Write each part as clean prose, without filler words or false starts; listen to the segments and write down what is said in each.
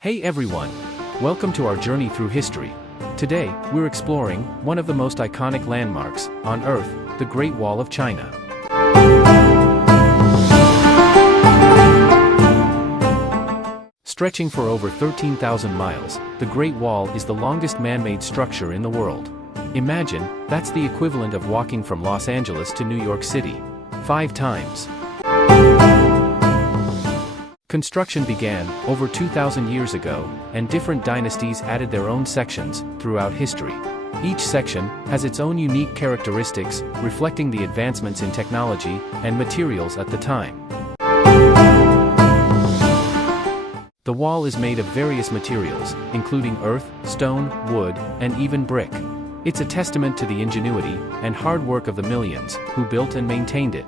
Hey everyone! Welcome to our journey through history. Today, we're exploring one of the most iconic landmarks on Earth, the Great Wall of China. Stretching for over 13,000 miles, the Great Wall is the longest man-made structure in the world. Imagine, that's the equivalent of walking from Los Angeles to New York City 5 times. Construction began over 2,000 years ago, and different dynasties added their own sections throughout history. Each section has its own unique characteristics, reflecting the advancements in technology and materials at the time. The wall is made of various materials, including earth, stone, wood, and even brick. It's a testament to the ingenuity and hard work of the millions who built and maintained it.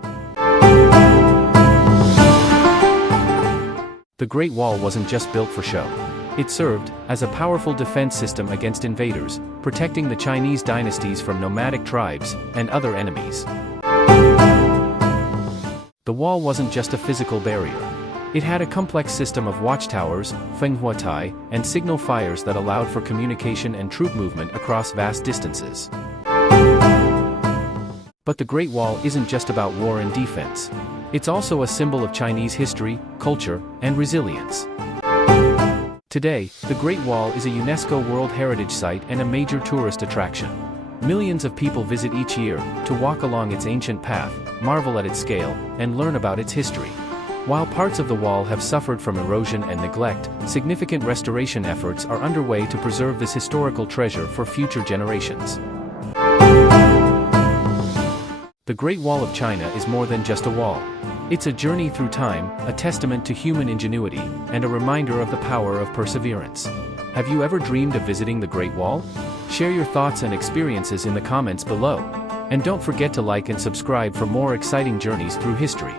The Great Wall wasn't just built for show. It served as a powerful defense system against invaders, protecting the Chinese dynasties from nomadic tribes and other enemies. The wall wasn't just a physical barrier. It had a complex system of watchtowers, fenghuatai, and signal fires that allowed for communication and troop movement across vast distances. But the Great Wall isn't just about war and defense. It's also a symbol of Chinese history, culture, and resilience. Today, the Great Wall is a UNESCO World Heritage Site and a major tourist attraction. Millions of people visit each year to walk along its ancient path, marvel at its scale, and learn about its history. While parts of the wall have suffered from erosion and neglect, significant restoration efforts are underway to preserve this historical treasure for future generations. The Great Wall of China is more than just a wall. It's a journey through time, a testament to human ingenuity, and a reminder of the power of perseverance. Have you ever dreamed of visiting the Great Wall? Share your thoughts and experiences in the comments below. And don't forget to like and subscribe for more exciting journeys through history.